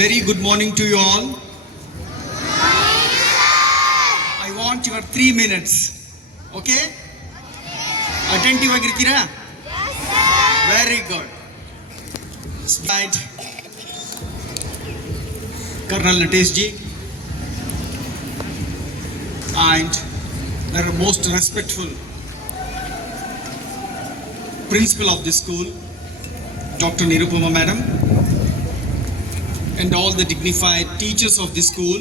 very good morning to you all. I want your 3 minutes. Okay? Attentive ಆಗಿರ್ತೀರಾ? Very good. Slide. Colonel Natesh ji and the most respectful principal of this school, Dr. Nirupama madam, and all the dignified teachers of this school,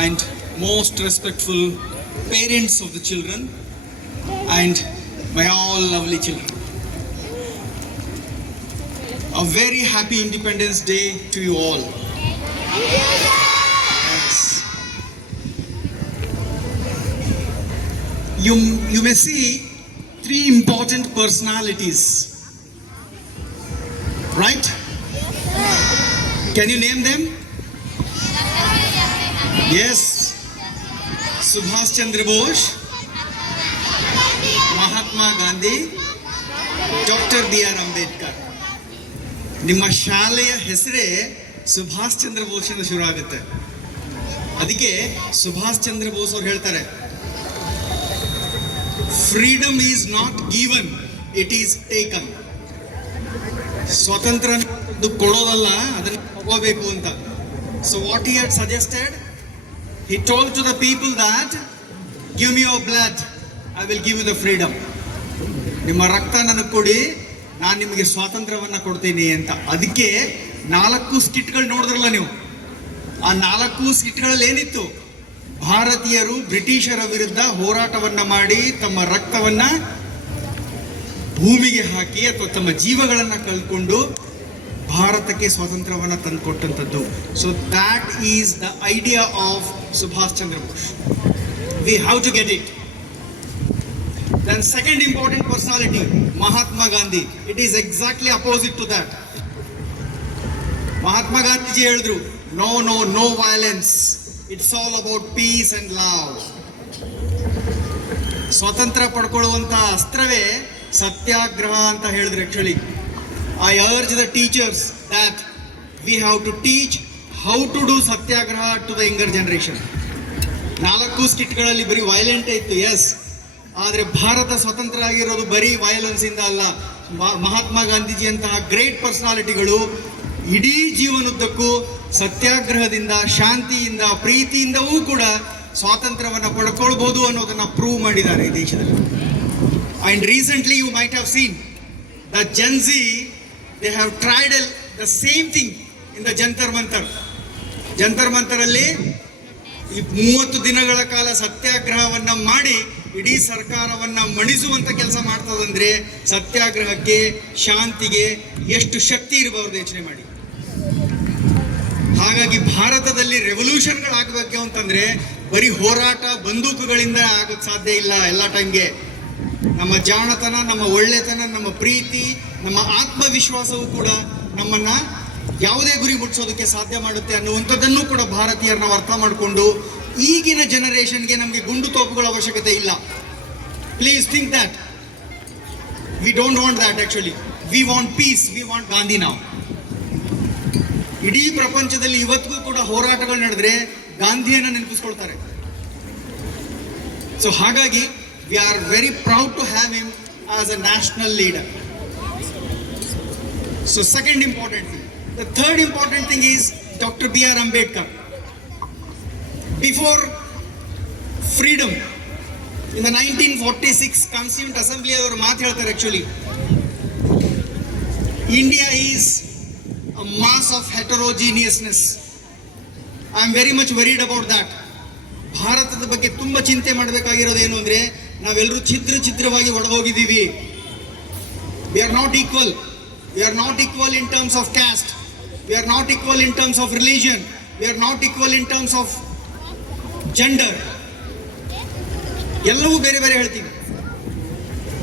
and most respectful parents of the children, and my all lovely children. A very happy Independence Day to you all. Yes. You may see 3 important personalities, right? Can you name them? Yes. Subhash Chandra Bose, Mahatma Gandhi, Dr. B.R. Ambedkar. ನಿಮ್ಮ ಶಾಲೆಯ ಹೆಸರೇ ಸುಭಾಷ್ ಚಂದ್ರ ಬೋಸ್ ಇಂದ ಶುರು ಆಗುತ್ತೆ. ಅದಕ್ಕೆ ಸುಭಾಷ್ ಚಂದ್ರ ಬೋಸ್ ಅವರು ಹೇಳ್ತಾರೆ, freedom is not given, it is taken. ಸ್ವಾತಂತ್ರ್ಯ ಕೊಡೋದಲ್ಲ, ಅದನ್ನು ತಗೋಬೇಕು ಅಂತ. So what he had suggested, he told to the people that give me your blood, I will give you the freedom. ನಿಮ್ಮ ರಕ್ತ ನನಗೆ ಕೊಡಿ, ನಾನು ನಿಮಗೆ ಸ್ವಾತಂತ್ರ್ಯವನ್ನು ಕೊಡ್ತೀನಿ ಅಂತ. ಅದಕ್ಕೆ 4 ಸ್ಕಿಟ್ಗಳು ನೋಡಿದ್ರಲ್ಲ ನೀವು, ಆ 4 ಸ್ಕಿಟ್ಗಳಲ್ಲಿ ಏನಿತ್ತು? ಭಾರತೀಯರು ಬ್ರಿಟಿಷರ ವಿರುದ್ಧ ಹೋರಾಟವನ್ನ ಮಾಡಿ ತಮ್ಮ ರಕ್ತವನ್ನ ಭೂಮಿಗೆ ಹಾಕಿ ಅಥವಾ ತಮ್ಮ ಜೀವಗಳನ್ನ ಕಳ್ಕೊಂಡು ಭಾರತಕ್ಕೆ ಸ್ವಾತಂತ್ರ್ಯವನ್ನು ತಂದುಕೊಟ್ಟಂಥದ್ದು. So that is the idea of Subhash Chandra Bose. We have to get it. Then second important personality, Mahatma Gandhi. It is exactly opposite to that. Mahatma Gandhi ji ಹೇಳಿದ್ರು, no violence. It's all about peace and love. ಸ್ವಾತಂತ್ರ್ಯ ಪಡ್ಕೊಳ್ಳುವಂತ ಅಸ್ತ್ರವೇ ಸತ್ಯಾಗ್ರಹ ಅಂತ ಹೇಳಿದ್ರು. Actually I urge the teachers that we have to teach how to do satyagraha to the younger generation. 4 ಸ್ಕಿಟ್ಗಳಲ್ಲಿ ಬರೀ violent ಇತ್ತು, S, ಆದರೆ ಭಾರತ ಸ್ವತಂತ್ರ ಆಗಿರೋದು ಬರೀ ವೈಲೆನ್ಸ್ ಇಂದ ಅಲ್ಲ. ಮಹಾತ್ಮ ಗಾಂಧೀಜಿ ಅಂತಹ ಗ್ರೇಟ್ ಪರ್ಸನಾಲಿಟಿಗಳು ಇಡೀ ಜೀವನದುದ್ದಕ್ಕೂ ಸತ್ಯಾಗ್ರಹದಿಂದ, ಶಾಂತಿಯಿಂದ, ಪ್ರೀತಿಯಿಂದವೂ ಕೂಡ ಸ್ವಾತಂತ್ರ್ಯವನ್ನು ಪಡ್ಕೊಳ್ಬಹುದು ಅನ್ನೋದನ್ನ ಪ್ರೂವ್ ಮಾಡಿದ್ದಾರೆ ಈ ದೇಶದಲ್ಲಿ. And recently you might have seen the Gen Z, they have tried the same thing in the Jantar Mantar. Jantar Mantar ಅಲ್ಲಿ 30 ದಿನಗಳ ಕಾಲ ಸತ್ಯಾಗ್ರಹವನ್ನ ಮಾಡಿ ಇಡೀ ಸರ್ಕಾರವನ್ನ ಮಣಿಸುವಂತ ಕೆಲಸ ಮಾಡ್ತದಂದ್ರೆ ಸತ್ಯಾಗ್ರಹಕ್ಕೆ, ಶಾಂತಿಗೆ ಎಷ್ಟು ಶಕ್ತಿ ಇರಬಹುದು ಯೋಚನೆ ಮಾಡಿ. ಹಾಗಾಗಿ ಭಾರತದಲ್ಲಿ ರೆವಲ್ಯೂಷನ್ಗಳಾಗಬೇಕು ಅಂತಂದ್ರೆ ಬರೀ ಹೋರಾಟ, ಬಂದೂಕುಗಳಿಂದ ಆಗೋಕ್ ಸಾಧ್ಯ ಇಲ್ಲ. ಎಲ್ಲ ಟೈಮ್ಗೆ ನಮ್ಮ ಜಾಣತನ, ನಮ್ಮ ಒಳ್ಳೆತನ, ನಮ್ಮ ಪ್ರೀತಿ, ನಮ್ಮ ಆತ್ಮವಿಶ್ವಾಸವೂ ಕೂಡ ನಮ್ಮನ್ನ ಯಾವುದೇ ಗುರಿ ಮುಟ್ಟಿಸೋದಕ್ಕೆ ಸಾಧ್ಯ ಮಾಡುತ್ತೆ ಅನ್ನುವಂಥದ್ದನ್ನು ಕೂಡ ಭಾರತೀಯರು ನಾವು ಅರ್ಥ ಮಾಡಿಕೊಂಡು ಈಗಿನ ಜನರೇಷನ್ಗೆ ನಮಗೆ ಗುಂಡು ತೋಪುಗಳ ಅವಶ್ಯಕತೆ ಇಲ್ಲ. Please think that we don't want that. Actually we want peace, we want Gandhi ನಾವು. ಇಡೀ ಪ್ರಪಂಚದಲ್ಲಿ ಇವತ್ತಿಗೂ ಕೂಡ ಹೋರಾಟಗಳು ನಡೆದ್ರೆ ಗಾಂಧಿಯನ್ನು ನೆನಪಿಸ್ಕೊಳ್ತಾರೆ. ಸೊ ಹಾಗಾಗಿ we are very proud to have him as a national leader. So second important thing. The third important thing is Dr. B.R. Ambedkar. Before freedom, in the 1946 Constituent Assembly ಅವರು ಮಾತು ಹೇಳ್ತಾರೆ, actually India is a mass of heterogeneousness. I am very much worried about that. ಭಾರತದ ಬಗ್ಗೆ ತುಂಬಾ ಚಿಂತೆ ಮಾಡಬೇಕಾಗಿರೋದು ಏನು ಅಂದ್ರೆ ನಾವೆಲ್ಲರೂ ಛಿದ್ರವಾಗಿ ಒಡೆದೋಗಿದ್ದೀವಿ. We are not equal. We are not equal in terms of caste. We are not equal in terms of religion. We are not equal in terms of gender. ಎಲ್ಲವೂ ಬೇರೆ ಬೇರೆ ಹೇಳ್ತೀವಿ.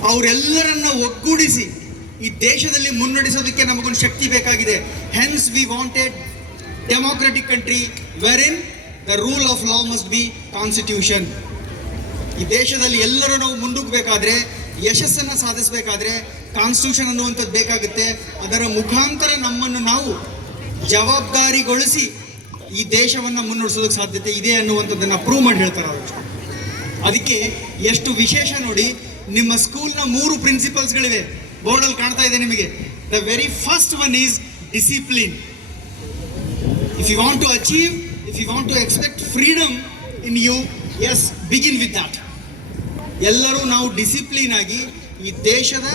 ಅವರೆಲ್ಲರನ್ನ ಒಗ್ಗೂಡಿಸಿ ಈ ದೇಶದಲ್ಲಿ ಮುನ್ನಡೆಸೋದಕ್ಕೆ ನಮಗೊಂದು ಶಕ್ತಿ ಬೇಕಾಗಿದೆ. Hence we wanted democratic country wherein the rule of law must be constitution. ಈ ದೇಶದಲ್ಲಿ ಎಲ್ಲರೂ ನಾವು ಮುಂದಕ್ಕೆ ಬೇಕಾದ್ರೆ ಯಶಸ್ಸನ್ನು ಸಾಧಿಸಬೇಕಾದ್ರೆ ಕಾನ್ಸ್ಟಿಟ್ಯೂಷನ್ ಅನ್ನುವಂಥದ್ದು ಬೇಕಾಗುತ್ತೆ. ಅದರ ಮುಖಾಂತರ ನಮ್ಮನ್ನು ನಾವು ಜವಾಬ್ದಾರಿಗೊಳಿಸಿ ಈ ದೇಶವನ್ನು ಮುನ್ನಡೆಸೋದಕ್ಕೆ ಸಾಧ್ಯತೆ ಇದೆ ಅನ್ನುವಂಥದ್ದನ್ನು ಪ್ರೂವ್ ಮಾಡಿ ಹೇಳ್ತಾರೆ ಅವರು. ಅದಕ್ಕೆ ಎಷ್ಟು ವಿಶೇಷ ನೋಡಿ, ನಿಮ್ಮ ಸ್ಕೂಲ್ನ 3 ಪ್ರಿನ್ಸಿಪಲ್ಸ್ಗಳಿವೆ, ಬೋರ್ಡಲ್ಲಿ ಕಾಣ್ತಾ ಇದೆ ನಿಮಗೆ. The very first one is discipline. If you want to achieve, if you want to expect freedom in you, yes, begin with that. ಎಲ್ಲರೂ ನಾವು ಡಿಸಿಪ್ಲಿನ್ ಆಗಿ ಈ ದೇಶದ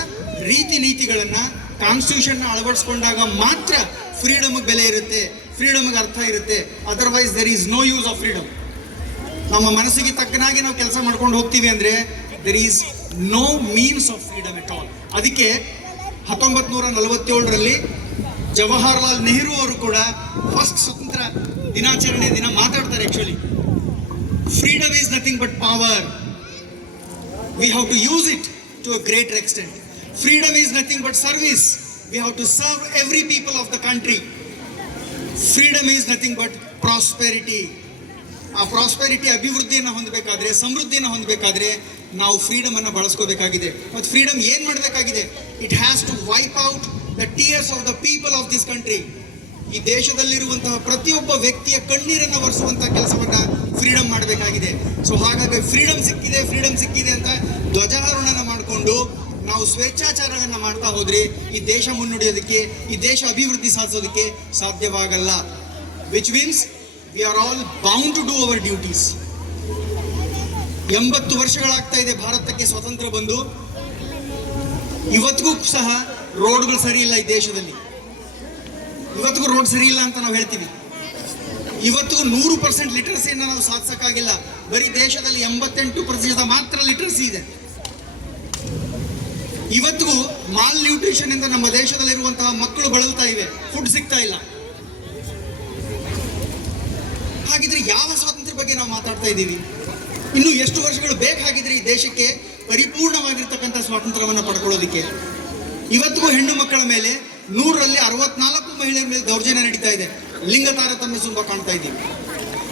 ರೀತಿ ನೀತಿಗಳನ್ನು, ಕಾನ್ಸ್ಟಿಟ್ಯೂಷನ್ನ ಅಳವಡಿಸ್ಕೊಂಡಾಗ ಮಾತ್ರ ಫ್ರೀಡಮ್ಗೆ ಬೆಲೆ ಇರುತ್ತೆ, ಫ್ರೀಡಮ್ಗೆ ಅರ್ಥ ಇರುತ್ತೆ. Otherwise there is no use of freedom. ನಮ್ಮ ಮನಸ್ಸಿಗೆ ತಕ್ಕನಾಗಿ ನಾವು ಕೆಲಸ ಮಾಡ್ಕೊಂಡು ಹೋಗ್ತೀವಿ ಅಂದರೆ there is no means of freedom at all. ಅದಕ್ಕೆ 1947ರಲ್ಲಿ ಜವಾಹರ್ಲಾಲ್ ನೆಹರು ಅವರು ಕೂಡ ಫಸ್ಟ್ ಸ್ವತಂತ್ರ ದಿನಾಚರಣೆ ದಿನ ಮಾತಾಡ್ತಾರೆ. Actually freedom is nothing but power. We have to use it to a greater extent. Freedom is nothing but service. We have to serve every people of the country. Freedom is nothing but prosperity. ಆ prosperity, ಅಭಿವೃದ್ಧಿಯನ್ನು ಹೊಂದಬೇಕಾದ್ರೆ, ಸಮೃದ್ಧಿಯನ್ನು ಹೊಂದಬೇಕಾದ್ರೆ ನಾವು ಫ್ರೀಡಮನ್ನು ಬಳಸ್ಕೋಬೇಕಾಗಿದೆ. ಮತ್ತು freedom ಏನು ಮಾಡಬೇಕಾಗಿದೆ? It has to wipe out the tears of the people of this country. ಈ ದೇಶದಲ್ಲಿರುವಂತಹ ಪ್ರತಿಯೊಬ್ಬ ವ್ಯಕ್ತಿಯ ಕಣ್ಣೀರನ್ನು ಒರೆಸುವಂತಹ ಕೆಲಸವನ್ನು ಫ್ರೀಡಮ್ ಮಾಡಬೇಕಾಗಿದೆ. ಸೊ ಹಾಗಾಗಿ ಫ್ರೀಡಮ್ ಸಿಕ್ಕಿದೆ ಅಂತ ಧ್ವಜಾರೋಹಣ ಮಾಡಿಕೊಂಡು ನಾವು ಸ್ವೇಚ್ಛಾಚಾರವನ್ನು ಮಾಡ್ತಾ ಹೋದ್ರೆ ಈ ದೇಶ ಮುನ್ನಡೆಯೋದಕ್ಕೆ, ಈ ದೇಶ ಅಭಿವೃದ್ಧಿ ಸಾಧಿಸೋದಕ್ಕೆ ಸಾಧ್ಯವಾಗಲ್ಲ. Which means we are all bound to do our duties. 80 ವರ್ಷಗಳಾಗ್ತಾ ಇದೆ ಭಾರತಕ್ಕೆ ಸ್ವಾತಂತ್ರ್ಯ ಬಂದು. ಇವತ್ತಿಗೂ ಸಹ ರೋಡ್ಗಳು ಸರಿ ಇಲ್ಲ ಈ ದೇಶದಲ್ಲಿ. ಇವತ್ತಿಗೂ ರೋಡ್ ಸರಿ ಇಲ್ಲ ಅಂತ ನಾವು ಹೇಳ್ತೀವಿ. ಇವತ್ತಿಗೂ 100% ಲಿಟರಸಿಯನ್ನು ನಾವು ಸಾಧಿಸಕ್ಕಾಗಿಲ್ಲ. ಬರೀ ದೇಶದಲ್ಲಿ 88% ಮಾತ್ರ ಲಿಟರಸಿ ಇದೆ. ಇವತ್ತಿಗೂ ಮಾಲ್ ನ್ಯೂಟ್ರಿಷನ್ ಇಂದ ನಮ್ಮ ದೇಶದಲ್ಲಿರುವಂತಹ ಮಕ್ಕಳು ಬಳಲ್ತಾ ಇವೆ, ಫುಡ್ ಸಿಗ್ತಾ ಇಲ್ಲ. ಹಾಗಿದ್ರೆ ಯಾವ ಸ್ವಾತಂತ್ರ್ಯ ಬಗ್ಗೆ ನಾವು ಮಾತಾಡ್ತಾ ಇದ್ದೀವಿ? ಇನ್ನು ಎಷ್ಟು ವರ್ಷಗಳು ಬೇಕಾಗಿದ್ರೆ ಈ ದೇಶಕ್ಕೆ ಪರಿಪೂರ್ಣವಾಗಿರ್ತಕ್ಕಂಥ ಸ್ವಾತಂತ್ರ್ಯವನ್ನು ಪಡ್ಕೊಳ್ಳೋದಕ್ಕೆ? ಇವತ್ತಿಗೂ ಹೆಣ್ಣು ಮಕ್ಕಳ ಮೇಲೆ 100ರಲ್ಲಿ 64 ಮಹಿಳೆಯರ ಮೇಲೆ ದೌರ್ಜನ್ಯ ನಡೀತಾ ಇದೆ. ಲಿಂಗ ತಾರತಮ್ಯ ತುಂಬ ಕಾಣ್ತಾ ಇದ್ದೀವಿ.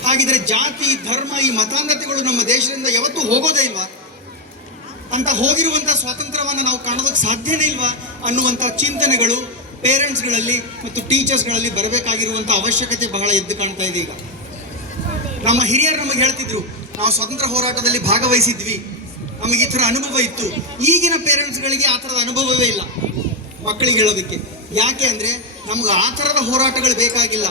ಹಾಗಿದ್ರೆ ಜಾತಿ, ಧರ್ಮ, ಈ ಮತಾಂಧತೆಗಳು ನಮ್ಮ ದೇಶದಿಂದ ಯಾವತ್ತೂ ಹೋಗೋದೇ ಇಲ್ವಾ? ಅಂತ ಹೋಗಿರುವಂಥ ಸ್ವಾತಂತ್ರ್ಯವನ್ನು ನಾವು ಕಾಣೋದಕ್ಕೆ ಸಾಧ್ಯನೇ ಇಲ್ವಾ ಅನ್ನುವಂಥ ಚಿಂತನೆಗಳು ಪೇರೆಂಟ್ಸ್ಗಳಲ್ಲಿ ಮತ್ತು ಟೀಚರ್ಸ್ಗಳಲ್ಲಿ ಬರಬೇಕಾಗಿರುವಂಥ ಅವಶ್ಯಕತೆ ಬಹಳ ಎದ್ದು ಕಾಣ್ತಾ ಇದೆ. ಈಗ ನಮ್ಮ ಹಿರಿಯರು ನಮಗೆ ಹೇಳ್ತಿದ್ರು, ನಾವು ಸ್ವತಂತ್ರ ಹೋರಾಟದಲ್ಲಿ ಭಾಗವಹಿಸಿದ್ವಿ, ನಮಗೆ ಈ ಥರ ಅನುಭವ ಇತ್ತು. ಈಗಿನ ಪೇರೆಂಟ್ಸ್ಗಳಿಗೆ ಆ ಥರದ ಅನುಭವವೇ ಇಲ್ಲ ಮಕ್ಕಳಿಗೆ ಹೇಳೋದಕ್ಕೆ. ಯಾಕೆ ಅಂದರೆ ನಮ್ಗೆ ಆ ಥರದ ಹೋರಾಟಗಳು ಬೇಕಾಗಿಲ್ಲ.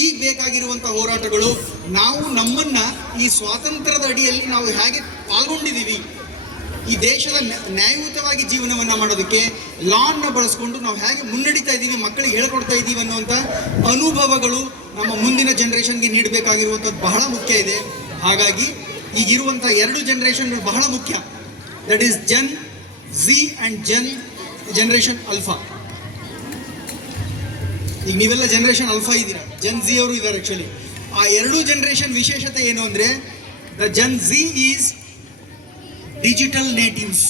ಈಗ ಬೇಕಾಗಿರುವಂಥ ಹೋರಾಟಗಳು ನಾವು ನಮ್ಮನ್ನು ಈ ಸ್ವಾತಂತ್ರ್ಯದ ಅಡಿಯಲ್ಲಿ ನಾವು ಹೇಗೆ ಪಾಲ್ಗೊಂಡಿದ್ದೀವಿ, ಈ ದೇಶದ ನ್ಯಾಯಯುತವಾಗಿ ಜೀವನವನ್ನು ಮಾಡೋದಕ್ಕೆ ಲಾನ್ನ ಬಳಸ್ಕೊಂಡು ನಾವು ಹೇಗೆ ಮುನ್ನಡೀತಾ ಇದ್ದೀವಿ, ಮಕ್ಕಳಿಗೆ ಹೇಳ್ಕೊಡ್ತಾ ಇದ್ದೀವಿ ಅನ್ನುವಂಥ ಅನುಭವಗಳು ನಮ್ಮ ಮುಂದಿನ ಜನ್ರೇಷನ್ಗೆ ನೀಡಬೇಕಾಗಿರುವಂಥದ್ದು ಬಹಳ ಮುಖ್ಯ ಇದೆ. ಹಾಗಾಗಿ ಈಗಿರುವಂಥ 2 ಜನರೇಷನ್ಗಳು ಬಹಳ ಮುಖ್ಯ. That is Jan Zee and generation alpha. ಈಗ ನೀವೆಲ್ಲ ಜನರೇಷನ್ ಅಲ್ಫಾ ಇದ್ದೀರಾ, ಜನ್ ಝಿ ಅವರು ಇದ್ದಾರೆ. ಆ್ಯಕ್ಚುಲಿ ಆ 2 ಜನರೇಷನ್ ವಿಶೇಷತೆ ಏನು ಅಂದರೆ, the gen Z is digital natives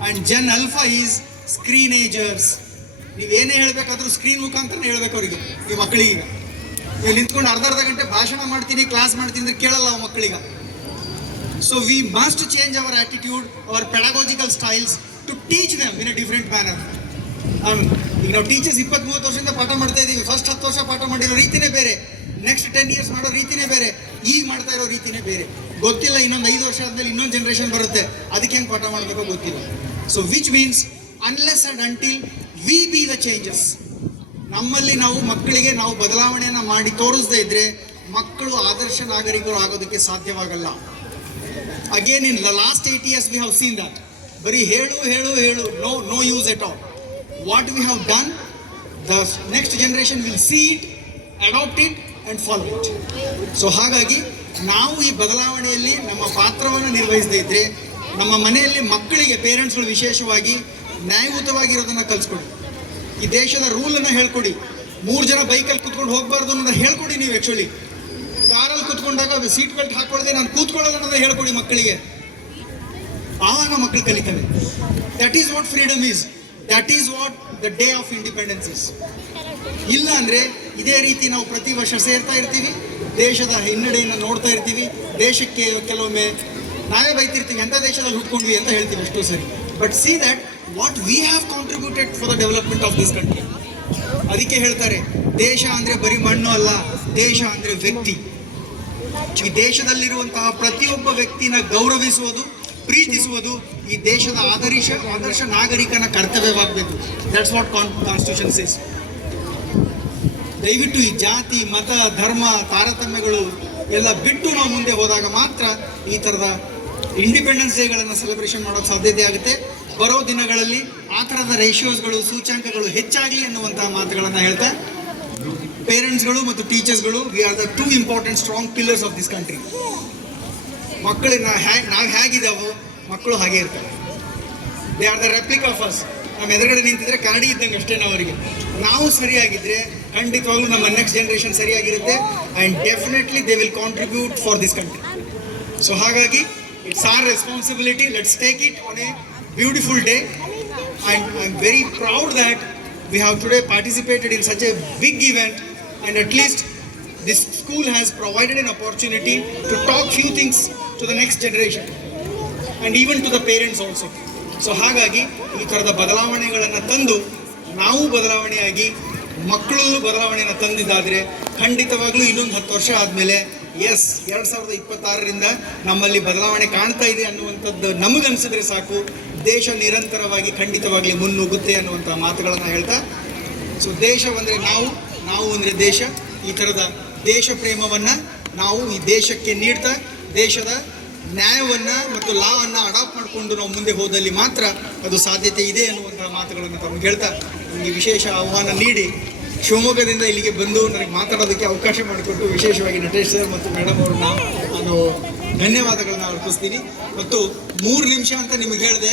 and gen alpha is screenagers. ನೀವೇನೇ ಹೇಳಬೇಕಾದ್ರೂ ಸ್ಕ್ರೀನ್ ಮುಖಾಂತರನೇ ಹೇಳ್ಬೇಕು ಅವರಿಗೆ, ಈ ಮಕ್ಕಳಿಗೆ. ನೀವು ನಿಂತ್ಕೊಂಡು ಅರ್ಧ ಗಂಟೆ ಭಾಷಣ ಮಾಡ್ತೀನಿ, ಕ್ಲಾಸ್ ಮಾಡ್ತೀನಿ ಅಂದ್ರೆ ಕೇಳಲ್ಲ ಅವ ಮಕ್ಕಳಿಗೆ. So we must change our attitude, our pedagogical styles to teach them in a different manner. ಈಗ ನಾವು ಟೀಚರ್ಸ್ 20-30 ವರ್ಷದಿಂದ ಪಾಠ ಮಾಡ್ತಾ ಇದ್ದೀವಿ. ಫಸ್ಟ್ 10 ವರ್ಷ ಪಾಠ ಮಾಡಿರೋ ರೀತಿನೇ ಬೇರೆ, ನೆಕ್ಸ್ಟ್ 10 years ಮಾಡೋ ರೀತಿನೇ ಬೇರೆ, ಈಗ ಮಾಡ್ತಾ ಇರೋ ರೀತಿನೇ ಬೇರೆ. ಗೊತ್ತಿಲ್ಲ, ಇನ್ನೊಂದು 5 ವರ್ಷ ಆದ್ಮೇಲೆ ಇನ್ನೊಂದು ಜನರೇಷನ್ ಬರುತ್ತೆ, ಅದಕ್ಕೆ ಹೆಂಗೆ ಪಾಠ ಮಾಡಬೇಕೋ ಗೊತ್ತಿಲ್ಲ. So which means unless and until we B the changes, ನಮ್ಮಲ್ಲಿ ನಾವು ಮಕ್ಕಳಿಗೆ ನಾವು ಬದಲಾವಣೆಯನ್ನು ಮಾಡಿ ತೋರಿಸದೇ ಇದ್ರೆ ಮಕ್ಕಳು ಆದರ್ಶ ನಾಗರಿಕರು ಆಗೋದಕ್ಕೆ ಸಾಧ್ಯವಾಗಲ್ಲ. Again in the last 8 years we have seen that. ಬರೀ ಹೇಳು, no use at all. What we have done, the next generation will see it, adapt it and follow it. So ಹಾಗಾಗಿ ನಾವು ಈ ಬದಲಾವಣೆಯಲ್ಲಿ ನಮ್ಮ ಪಾತ್ರವನ್ನು ನಿರ್ವಹಿಸದೇ ಇದ್ದರೆ, ನಮ್ಮ ಮನೆಯಲ್ಲಿ ಮಕ್ಕಳಿಗೆ ಪೇರೆಂಟ್ಸ್ಗಳು ವಿಶೇಷವಾಗಿ ನ್ಯಾಯಯುತವಾಗಿರೋದನ್ನು ಕಲಿಸ್ಕೊಡಿ. ಈ ದೇಶದ ರೂಲನ್ನು ಹೇಳ್ಕೊಡಿ. 3 ಜನ ಬೈಕಲ್ಲಿ ಕೂತ್ಕೊಂಡು ಹೋಗಬಾರ್ದು ಅನ್ನೋದನ್ನ ಹೇಳ್ಕೊಡಿ. ನೀವು ಆ್ಯಕ್ಚುಲಿ ಕಾರಲ್ಲಿ ಕೂತ್ಕೊಂಡಾಗ ಸೀಟ್ ಬೆಲ್ಟ್ ಹಾಕೊಳ್ಳದೆ ನಾನು ಕೂತ್ಕೊಳ್ಳೋದು ಅನ್ನೋದನ್ನ ಹೇಳ್ಕೊಡಿ ಮಕ್ಕಳಿಗೆ. ಆವಾಗ ಮಕ್ಕಳು ಕಲಿತವೆ. That is what freedom is, that is what the day of independence is. ಇಲ್ಲ ಅಂದರೆ ಇದೇ ರೀತಿ ನಾವು ಪ್ರತಿ ವರ್ಷ ಸೇರ್ತಾ ಇರ್ತೀವಿ, ದೇಶದ ಹಿನ್ನಡೆಯನ್ನು ನೋಡ್ತಾ ಇರ್ತೀವಿ. ದೇಶಕ್ಕೆ ಕೆಲವೊಮ್ಮೆ ನಾವೇ ಬೈತಿರ್ತೀವಿ ಎಂಥ ದೇಶದಲ್ಲಿ ಹುಟ್ಕೊಂಡ್ವಿ ಅಂತ ಹೇಳ್ತೀವಿ ಎಷ್ಟೋ ಸರಿ. But see that what we have contributed for the development of this country. ಅದಕ್ಕೆ ಹೇಳ್ತಾರೆ ದೇಶ ಅಂದರೆ ಬರೀ ಮಣ್ಣು ಅಲ್ಲ, ದೇಶ ಅಂದರೆ ವ್ಯಕ್ತಿ. ಈ ದೇಶದಲ್ಲಿರುವಂತಹ ಪ್ರತಿಯೊಬ್ಬ ವ್ಯಕ್ತಿನ ಗೌರವಿಸುವುದು, ಪ್ರೀತಿಸುವುದು ಈ ದೇಶದ ಆದರ್ಶ ನಾಗರಿಕನ ಕರ್ತವ್ಯವಾಗಬೇಕು. That's what constitution says. ದಯವಿಟ್ಟು ಈ ಜಾತಿ, ಮತ, ಧರ್ಮ, ತಾರತಮ್ಯಗಳು ಎಲ್ಲ ಬಿಟ್ಟು ನಾವು ಮುಂದೆ ಹೋದಾಗ ಮಾತ್ರ ಈ ಥರದ ಇಂಡಿಪೆಂಡೆನ್ಸ್ ಡೇಗಳನ್ನು ಸೆಲೆಬ್ರೇಷನ್ ಮಾಡೋಕ್ಕೆ ಸಾಧ್ಯತೆ ಆಗುತ್ತೆ. ಬರೋ ದಿನಗಳಲ್ಲಿ ಆ ಥರದ ರೇಷಿಯೋಸ್ಗಳು, ಸೂಚ್ಯಾಂಕಗಳು ಹೆಚ್ಚಾಗಲಿ ಅನ್ನುವಂತಹ ಮಾತುಗಳನ್ನು ಹೇಳ್ತಾ, ಪೇರೆಂಟ್ಸ್ಗಳು ಮತ್ತು ಟೀಚರ್ಸ್ಗಳು, we are the two important strong pillars of this country. ಮಕ್ಕಳನ್ನ ನಾವು ಹೇಗಿದ್ದಾವೋ ಮಕ್ಕಳು ಹಾಗೆ ಇರ್ತಾರೆ. They are the replica of us. ನಮ್ಮ ಎದುರುಗಡೆ ನಿಂತಿದ್ರೆ ಕನ್ನಡಿ ಇದ್ದಂಗೆ ಅಷ್ಟೇ ಅವರಿಗೆ. ನಾವು ಸರಿಯಾಗಿದ್ದರೆ ಖಂಡಿತವಾಗ್ಲೂ ನಮ್ಮ ನೆಕ್ಸ್ಟ್ ಜನರೇಷನ್ ಸರಿಯಾಗಿರುತ್ತೆ. And definitely they will contribute for this country. So ಹಾಗಾಗಿ it's our responsibility. Let's take it on a beautiful day. And I am very proud that we have today participated in such a big event, and at least this school has provided an opportunity to talk few things to the next generation and even to the parents also. So ಹಾಗಾಗಿ ಈ ಥರದ ಬದಲಾವಣೆಗಳನ್ನು ತಂದು ನಾವು ಬದಲಾವಣೆಯಾಗಿ ಮಕ್ಕಳಲ್ಲೂ ಬದಲಾವಣೆಯನ್ನು ತಂದಿದ್ದಾದರೆ ಖಂಡಿತವಾಗ್ಲೂ ಇನ್ನೊಂದು 10 ವರ್ಷ ಆದಮೇಲೆ ಎಸ್ 2026ರಿಂದ ನಮ್ಮಲ್ಲಿ ಬದಲಾವಣೆ ಕಾಣ್ತಾ ಇದೆ ಅನ್ನುವಂಥದ್ದು ನಮಗನ್ಸಿದ್ರೆ ಸಾಕು. ದೇಶ ನಿರಂತರವಾಗಿ ಖಂಡಿತವಾಗಲಿ ಮುನ್ನುಗ್ಗುತ್ತೆ ಅನ್ನುವಂಥ ಮಾತುಗಳನ್ನು ಹೇಳ್ತಾ, ಸೊ ದೇಶವಂದರೆ ನಾವು ಅಂದರೆ ದೇಶ, ಈ ಥರದ ದೇಶ ಪ್ರೇಮವನ್ನು ನಾವು ಈ ದೇಶಕ್ಕೆ ನೀಡ್ತಾ ದೇಶದ ನ್ಯಾಯವನ್ನು ಮತ್ತು ಲಾ ಅನ್ನು ಅಡಾಪ್ಟ್ ಮಾಡಿಕೊಂಡು ನಾವು ಮುಂದೆ ಹೋದಲ್ಲಿ ಮಾತ್ರ ಅದು ಸಾಧ್ಯತೆ ಇದೆ ಅನ್ನುವಂಥ ಮಾತುಗಳನ್ನು ತಮಗೆ ಹೇಳ್ತಾ, ನನಗೆ ವಿಶೇಷ ಆಹ್ವಾನ ನೀಡಿ ಶಿವಮೊಗ್ಗದಿಂದ ಇಲ್ಲಿಗೆ ಬಂದು ನನಗೆ ಮಾತಾಡೋದಕ್ಕೆ ಅವಕಾಶ ಮಾಡಿಕೊಟ್ಟು ವಿಶೇಷವಾಗಿ ನಟೇಶ್ ಸರ್ ಮತ್ತು ಮೇಡಮ್ ಅವ್ರನ್ನ ನಾನು ಧನ್ಯವಾದಗಳನ್ನ ಅರ್ಪಿಸ್ತೀನಿ. ಮತ್ತು 3 ನಿಮಿಷ ಅಂತ ನಿಮಗೆ ಹೇಳಿದೆ.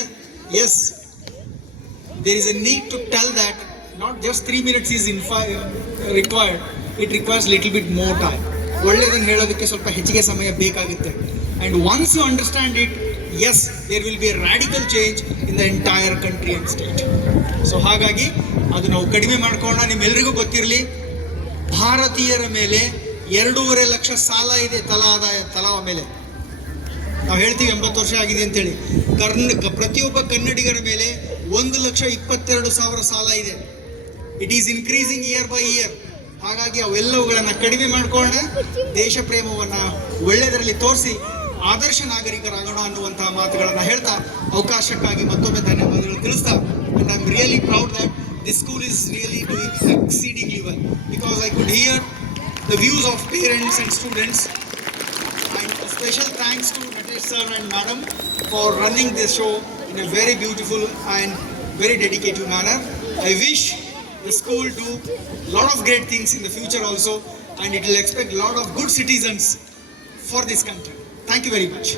Yes, there is a need to tell that not just 3 minutes is required, it requires little bit more time. ಒಳ್ಳೆಯದನ್ನು ಹೇಳೋದಕ್ಕೆ ಸ್ವಲ್ಪ ಹೆಚ್ಚಿಗೆ ಸಮಯ ಬೇಕಾಗುತ್ತೆ. And once you understand it, yes, there will be a radical change in the entire country and state. So ಹಾಗಾಗಿ ಅದು ನಾವು ಕಡಿಮೆ ಮಾಡ್ಕೊಳ್ಳೋಣ. ನಿಮ್ಮೆಲ್ಲರಿಗೂ ಗೊತ್ತಿರಲಿ, ಭಾರತೀಯರ ಮೇಲೆ 2.5 ಲಕ್ಷ ಸಾಲ ಇದೆ, ತಲಾ ಮೇಲೆ. ನಾವು ಹೇಳ್ತೀವಿ 80 ವರ್ಷ ಆಗಿದೆ ಅಂತೇಳಿ. ಪ್ರತಿಯೊಬ್ಬ ಕನ್ನಡಿಗರ ಮೇಲೆ 1,22,000 ಸಾಲ ಇದೆ. It is increasing year by year. ಹಾಗಾಗಿ ಅವೆಲ್ಲವುಗಳನ್ನು ಕಡಿಮೆ ಮಾಡ್ಕೊಳ್ಳೋಣ, ದೇಶ ಪ್ರೇಮವನ್ನು ಒಳ್ಳೆಯದರಲ್ಲಿ ತೋರಿಸಿ ಆದರ್ಶ ನಾಗರಿಕರಾಗೋಣ ಅನ್ನುವಂತಹ ಮಾತುಗಳನ್ನು ಹೇಳ್ತಾ ಅವಕಾಶಕ್ಕಾಗಿ ಮತ್ತೊಮ್ಮೆ ಧನ್ಯವಾದಗಳು ತಿಳಿಸ್ತಾ, and I'm really proud that this school is really doing exceedingly well, because I could hear the views of parents and students. And a special thanks to Natesh sir and madam for running this show in a very beautiful and very dedicated manner. I wish the school do a lot of great things in the future also, and it will expect a lot of good citizens for this country. Thank you very much.